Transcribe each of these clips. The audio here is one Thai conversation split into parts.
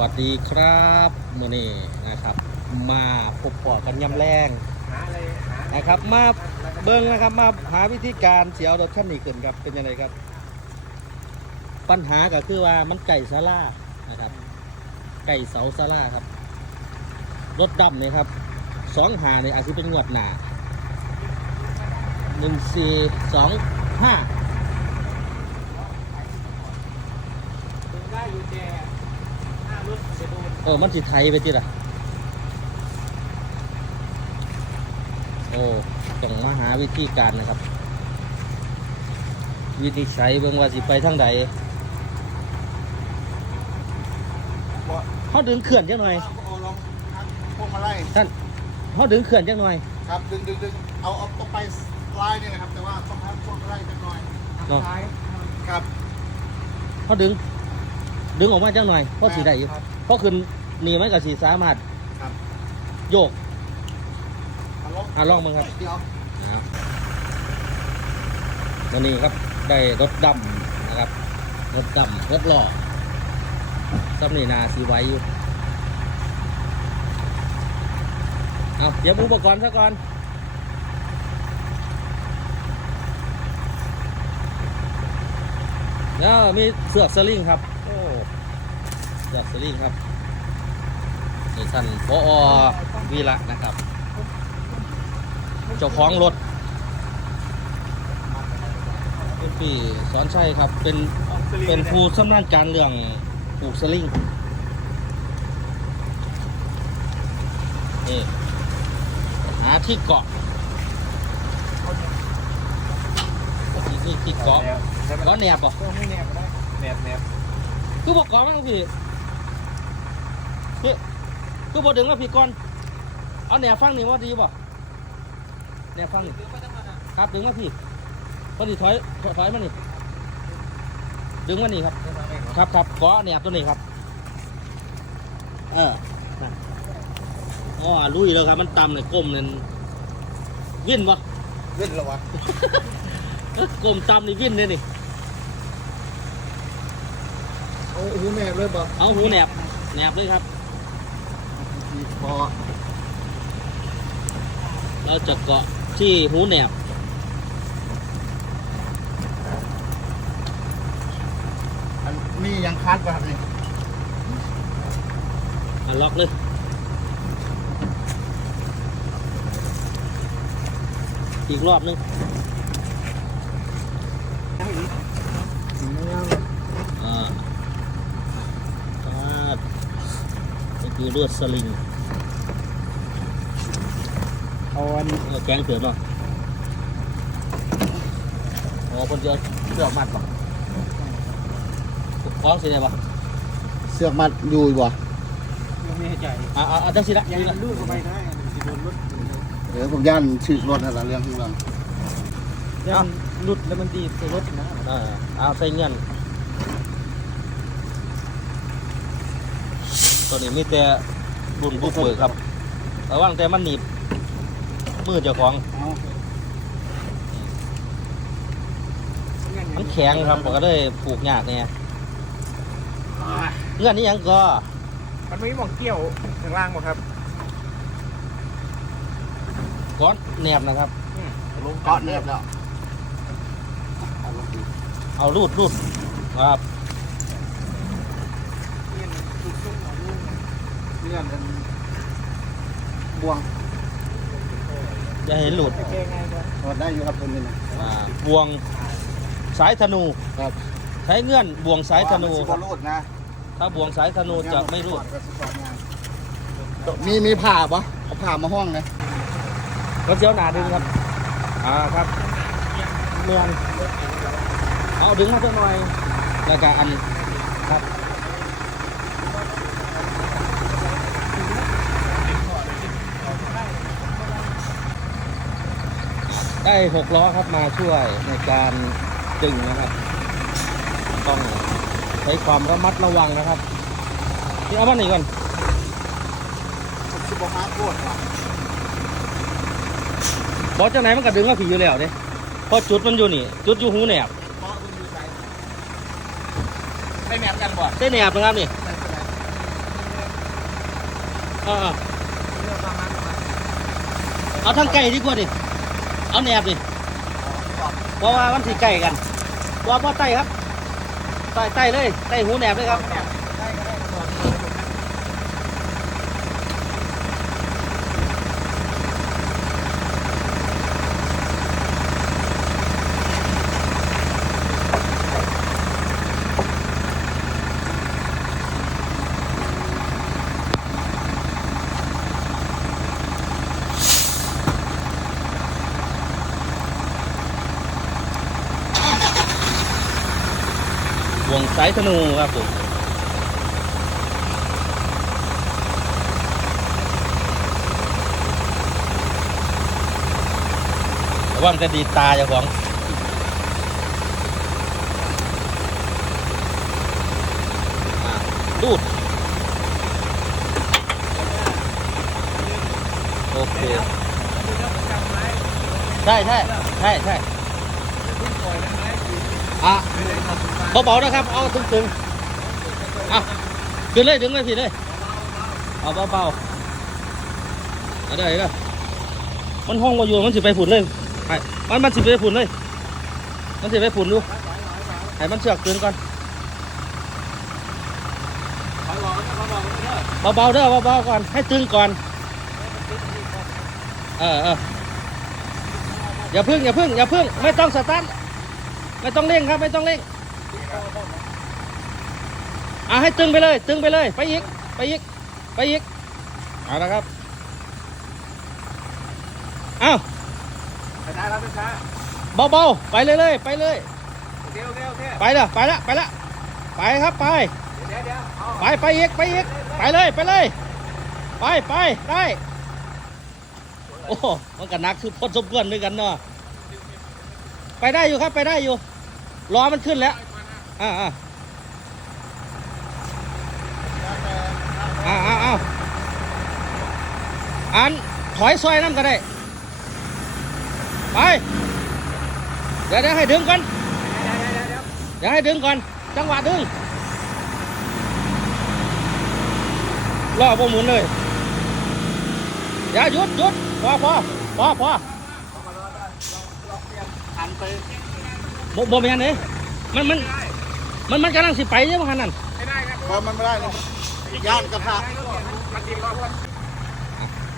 วัสดีครับมื่อนี้นะครับ มาพบปอกันยำแรงหาอะไรหานะครับ มาเบิ้งนะครับมาหาวิธีการเสียรถคันนี้ขึ้นครับเป็นยังไงครับ ปัญหาก็คือว่ามันไก่ซาร่านะครับ ไก่เสาซาร่าครับ รถดำเนี่ยครับสองหาเนี่ยอาจจะเป็นงวดหนาหนึ่งสี่สองห้าดูได้อยู่แต่หน้ารถจะโดน เออ มันจิไทยไปที่ละโอ้ต้องมาหาวิธีการนะครับ วิธีใช้เบิ่งว่าสิไปทางใดบ่เขาดึงเขื่อนจังหน่อยเอาลองทางพวกมาไล่ท่านเขาดึงเขื่อนจังหน่อย ครับ ดึงดึงดึงเอาเอาตรงไปไล่เนี่ยนะครับ แต่ว่าต้องทำพวกมาไล่จังหน่อยเนาะท้ายครับเขาดึง ดึงออกมาจังหน่อยเพราะสีได้อยู่ครับ เพราะขึ้นนี่มันก็สีสามารถครับ โยกเอาลองอะลองมึงครับเดี๋ยวนะครับวันนี้ครับได้รถดำนะครับ รถดำรถหล่อซ้ำนี่นาสีไว้อยู่เอาเตรียมอุปกรณ์ซะก่อนแล้วมีเสือกสลิงครับ โอ้เสือกสลิงครับนี่ท่านพอวีระนะครับ เจ้าของรถเป็นปีสอนชัยครับ เป็นเป็นผู้ชำนาญการเรื่องปลูกสลิงนี่หาที่เกาะที่ที่ที่เกาะเกาะแหนบป่ะก็ไม่แนบก็ได้แนบแนบคือบอกเกาะไหมครับพี่พี่ คือบอกดึงแล้วพี่ก่อน เอาแหนบฟังนี่ว่าดีป่ะแหนบฟังนี่ครับดึงมาพี่พอดีถอยถอยมานี่ดึงมานี่ครับ ครับครับเกาะแหนบตัวนี้ครับ เออนั่นอ๋อลุยแล้วครับ มันต่ำเลยก้มเนี่ยวิ่นปะเล่นแล้ววะก้มต่ำนี่วิ่นเลยนี่โอ้โหแม่เลยบ่เอาหูแหนบแหนบเลยครับ พอเราจะเกาะที่หูแหนบอันนี่ยังคัดป่ะครับนี่อะล็อกเลยอีกรอบนึง อ่าอ่านี่ คือลวดสลิงเอาอันเออแกงเถื่อนเนาะอ๋อคนเดียวเสือกมัดป่ะคล้องสิได้ป่ะเสือกมัดอยู่บ่ยังไม่ให้ใจอ่าอ่าอ่าจังสิละยังนี่ละลูกเข้าไปได้จะโดนรถเดี๋ยวผมย่านฉีกรถอะไรเรื่องที่ว่ายังหลุดแล้วมันดีดใส่รถนะอ่าเอาใส่เงิน ตัวนี้มีแต่รุ่นบุกเบิกครับระวังแต่มันหนีบมือเจ้าของเอามันแข็งครับผมก็เลยปลูกยากเนี่ยเงื่อนนี้ยังก็มันไม่มองเกี่ยวข้างล่างบ่ครับก้อนแหนบนะครับลงเกาะแนบแล้วเอาลงดีเอารูดรูดครับ เงื่อนกันบวงอย่าเห็นหลุดแก้ง่ายกว่ารถได้อยู่ครับตัวนี้นะอ่าบวงสายธนู ครับใช้เงื่อนบวงสายธนูเพคราะรับว่ามันสิบ่รูดนะถ้าบวงสายธนูจะไม่รูด มีมีผ่าปะเอาผ่ามาห้องนะรถเสียวหนาดึงครับ อ่าครับเมืองเอาดึงมาสักหน่อยแล้วก็อันครับ ได้หกล้อครับมาช่วยในการดึงนะครับ ต้องใช้ความระมัดระวังนะครับนี่เอามาหนีก่อนสิบห้าโคตรว่ะบอกจากไหนมันก็ดึงมาผีอยู่แล้วเด้เพราะจุดมันอยู่นี่ จุดอยู่หูแหนบเพราะมันอยู่ใจได้แนบกันบ่ได้แหนบนะครับนี่เออเอาทางไก่ดีกว่าดิ เอาแนบดิเพราะว่ามันสีไก่กันว่าพ่อไต้ครับไต้ไต้เลยไต้หูแนบเลยครับายธนูครับผมระวังจะดีตาเจ้าของดูด โอเคใช่ใช่ใช่ใช่อะ เบาๆนะครับ เอาตึงๆอะดึงเลยดึงเลยพี่เลยเอาเบาๆเอาได้เลยมันห้องมาอยู่มันสิไปผุนเลยไปมันมันสิไปผุนเลย มันสิไปผุนดูให้มันเชือกตึงก่อนเบาๆเด้อเบาๆก่อนให้ตึงก่อนเออเอออย่าพึ่งอย่าพึ่งอย่าพึ่งไม่ต้องสตาร์ทไม่ต้องเร่งครับไม่ต้องเร่ง อะให้ตึงไปเลย ตึงไปเลย ไปอีก ไปอีก ไปอีก เอาละครับ อ้าวช้าครับช้าเบาๆ ไปเลยเลยไปเลย โอเคโอเคโอเคไปเลยไปละไปละไปครับ ไป เดี๋ยวเดี๋ยวเอาไปไปอีก ไปอีก ไปเลย ไปเลย ไปไปได้ โอ้มันก็หนักคือพอสมควรด้วยกันเนาะ ไปได้อยู่ครับ ไปได้อยู่ ล้อมันขึ้นแล้ว อ่าอ่าอ่าอ่าอ่าอันถอยซอยนั่นก็ได้ ไป เดี๋ยวเดี๋ยวให้ดึงก่อนเดี๋ยวเดี๋ยวเดี๋ยวเดี๋ยวให้ดึงก่อน จังหวะดึงล่อพวกหมุนเลย เดี๋ยวหยุดหยุดพอพอพอพอหันไปบ่บ่เป็นยังไงมันมัน มันมันกำลังสิไปใช่ไหมคันนั้นไม่ได้ครับพอมันไม่ได้เลยย่านกระทะมันติดรอบครับ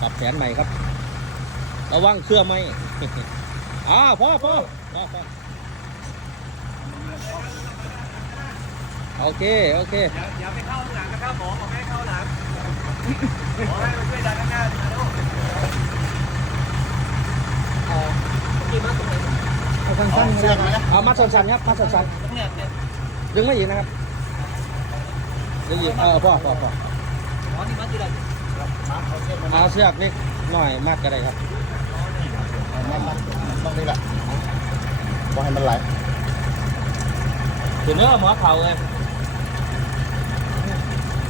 ปรับแผนใหม่ครับ ระวังเครื่องไหมอ่าพอพอพอพอโอเค โอเคเดี๋ยวเดี๋ยวไปเข้าข้างหลังนะครับหมอขอให้เข้าหลังขอให้มาช่วยดันข้างหน้านะลูกเอ่อกี่มาตรงไหนเอาสั้เอานๆเชือกไหมนะเอามาสั้นๆครับมาสั้นเนี่ยเนี่ยๆ ดึงไม่อีกนะครับดึงอีกเออพอพอพออ๋อนี่มากี่ดันเอาเสือกนิดหน่อยมากก็ได้ครับมันมันต้องนี่แหละบอให้มันไหลถึงเนื้อหมอเข่าเลย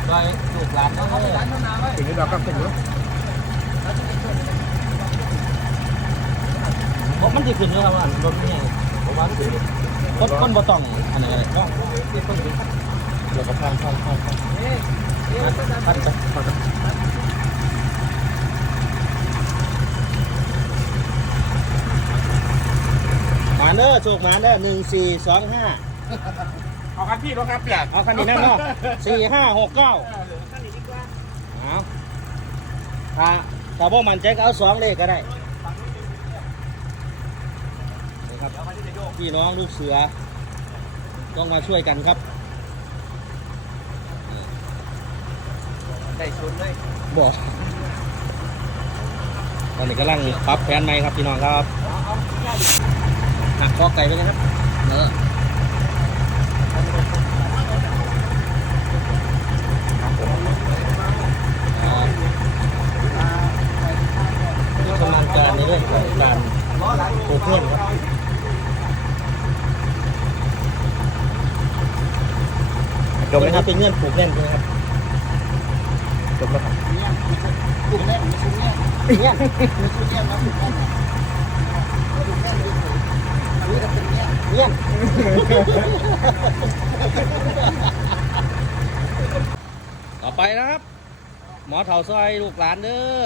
ไปลูกหลานเขาเอาเลไปยดันข้างหน้าไว้ถึงนี้เราก็ถึงแล้วเพราะมันจะขึ้นเนื้อครับรถนี่ผมว่าขึ้น คนคนบ่ต้องอันไหนเลยต้องเราก็พันพันพันพันเอ๊ะเอ๊ะต้องดันพันมาเด้อโชคมาเด้อหนึ่งสี่สองห้าเอาคันพี่รถครับเปียกเอาคันนี้นั่นเนาะสี่ห้าหกเก้าคันนี้ดีกว่าเอาถ้าถ้าพวกมันใจก็เอาสองเลขก็ได้นี่ ครับเดี๋ยวคันนี้จะโยกพี่น้องลูกเสือ ต้องมาช่วยกันครับ ได้ชุนเลยบอกตอนนี้กำลังปรับแผนใหม่ครับพี่น้องครับหักคอไก่ไปนะครับเออนี่กำลังการในเรื่องของการโคเคนครับจบ ไหมครับเป็นเงื่อนผูกแน่นใช่ไหมครับจบแล้วครับกลุ่มแรกมีชุดเนี้ยเนี่ยมีชุดเนี้ยนะชุดแรกนะชุดแรกมีชุดอันนี้ก็เป็นเนี้ยเนี่ยต่อไปนะครับ หมอเถาซอยลูกหลานเด้อ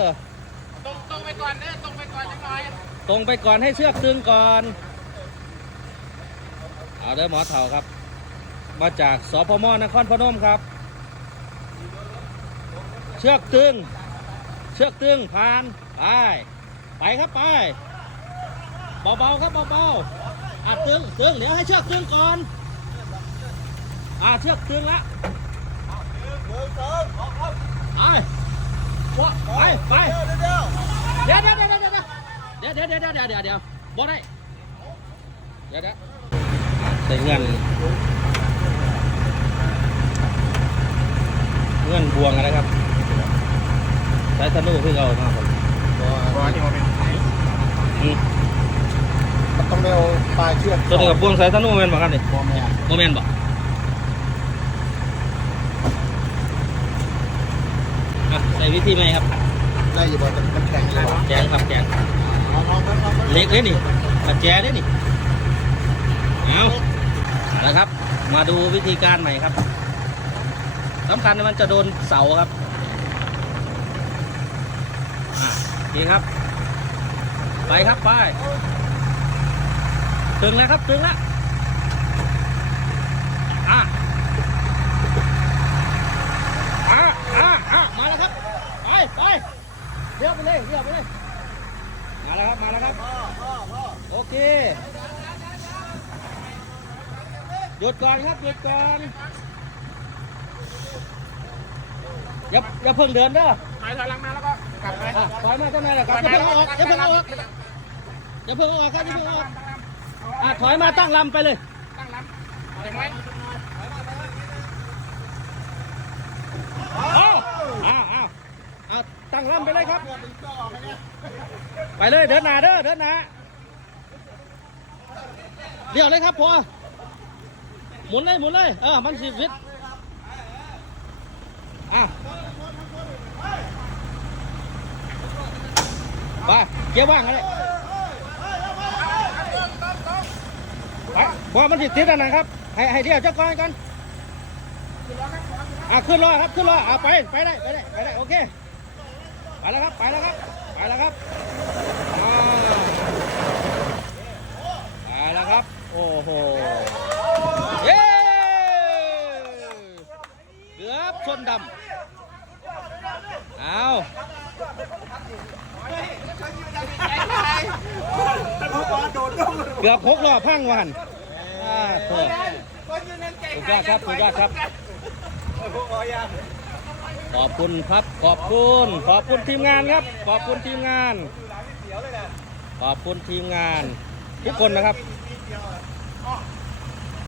ตรงตรงไปก่อนเด้อตรงไปก่อนจังหน่อยตรงไปก่อนให้เชือกตึงก่อน เอาเด้อหมอเถาครับ มาจากสพมนครพนมครับ เชือกตึง เชือกตึงผ่านไปไปครับไปเบาๆครับเบาๆอะตึงตึงเดี๋ยวให้เชือกตึงก่อนอ่าเชือกตึงละไปไปไปเดี๋ยวเดี๋ยวเดี๋ยวเดี๋ยวเดี๋ยวเดี๋ยวเดี๋ยวเดี๋ยวเดี๋ยวเดี๋ยวเดี๋ยวบ่ได้เดี๋ยวเดี๋ยวใส่เงินเงิน บวงอะไรครับใช้ธนูเพิ่งเอามาครับร้อนที่มาเป็นอืมมันต้องเร็วปลายเชือกตัวนี้กับบวงใส่ธนูแม่นบ่ครับนี่บอแมนบ่แม่นบ่อะใส่วิธีไหมครับได้อยู่บนมันแข็งเลยว่ะแกงครับแกงเอาลองลองลองเล็กเลยนี่มาแจได้นี่เอาเอาละครับ มาดูวิธีการใหม่ครับ สำคัญมันจะโดนเสาครับอ่ครับ ไปครับไปถึงแล้วครับถึงแล้วอะอะอะอะมาแล้วครับ ไปไปเลี้ยวไปเลยเลี้ยวไปเลยมาแล้วครับมาแล้วครับโอเคหยุดก่อนครับหยุดก่อน อย่าอย่าเพิ่งเดินเด้อถอยถอยหลังมาแล้วก็กลับไปอะถอยมาทำไมล่ะครับอย่าเพิ่งเอาออกอย่าเพิ่งเอาออกอย่าเพิ่งเอาออกครับอย่าเพิ่งเอาออกอะถอยมาตั้งลำไปเลย ตั้งลำถึงไหมเอาอ้าวอ้าวเอาตั้งลำไปเลยครับ ไปเลยเดินหน้าเด้อเดินหน้าเดี๋ยวเลยครับพอหมุนเลยหมุนเลยเออมันสิฟิตอะไปเกียร์ว่างกันเลยไปพอมันสิดติดอันนั้นครับ ให้ให้เดียวเจ้าก้อนกันอะขึ้นรอครับขึ้นรออะไปไปได้ไปได้ไปได้โอเคไปแล้วครับไปแล้วครับไปแล้วครับไปแล้วครับ โอ้โหเย้เกือบชนดำเอาเกือบหกรอบพังวันอ่าเถอะสุดยอดครับสุดยอดครับ ขอบคุณครับ ขอบคุณ ขอบคุณทีมงานครับ ขอบคุณทีมงาน ขอบคุณทีมงาน ทุกคนนะครับเ